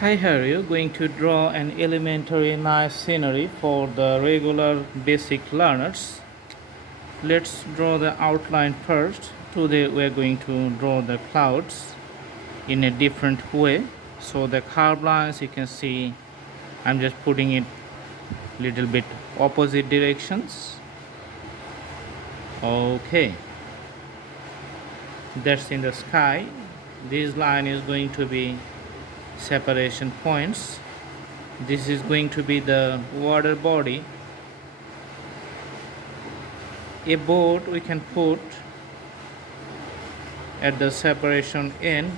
Hi, here you going to draw an elementary nice scenery for the regular basic learners. Let's draw the outline first. Today we are going to draw the clouds in a different way. So the curved lines you can see I'm just putting it little bit opposite directions. Okay, that's in the sky. This line is going to be separation points. This is going to be the water body. A boat we can put at the separation end,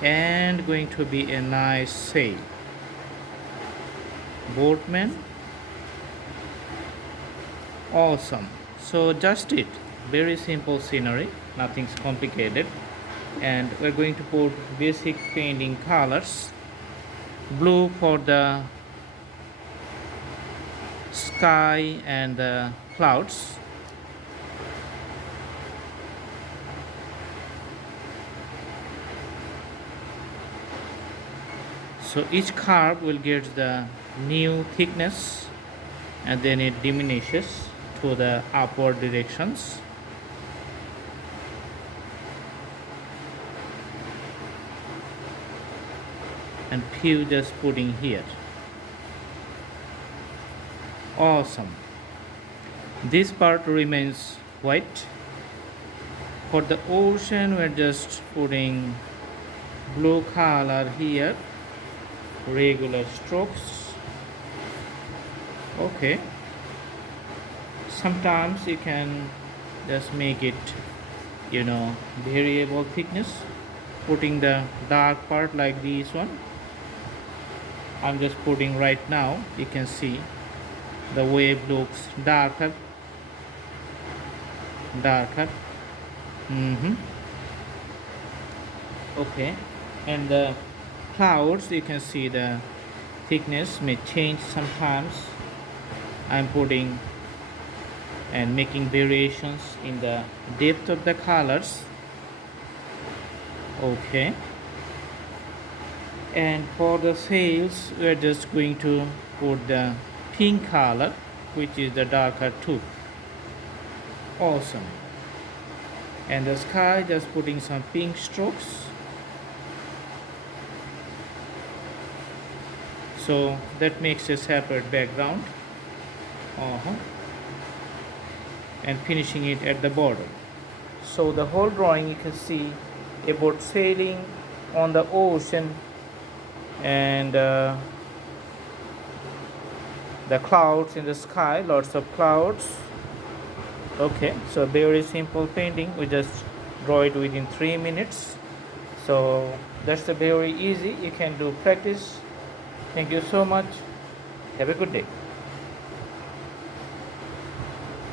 and going to be a nice sail. Boatman. Awesome. So just it. Very simple scenery, nothing's complicated. And we're going to put basic painting colors. Blue for the sky and the clouds. So each curve will get the new thickness and then it diminishes to the upward directions. And few just putting here. Awesome. This part remains white. For the ocean we're just putting blue color here, regular strokes. Okay, sometimes you can just make it variable thickness, putting the dark part like this one. I'm just putting right now. You can see the wave looks darker. Okay, and the clouds you can see the thickness may change sometimes. I'm putting and making variations in the depth of the colors. Okay, and for the sails we are just going to put the pink color, which is the darker too. Awesome. And the sky, just putting some pink strokes. So that makes a separate background. And finishing it at the border. So the whole drawing you can see a boat sailing on the ocean, and the clouds in the sky, lots of clouds. Okay, so very simple painting. We just draw it within 3 minutes. So that's a very easy. You can do practice. Thank you so much. Have a good day.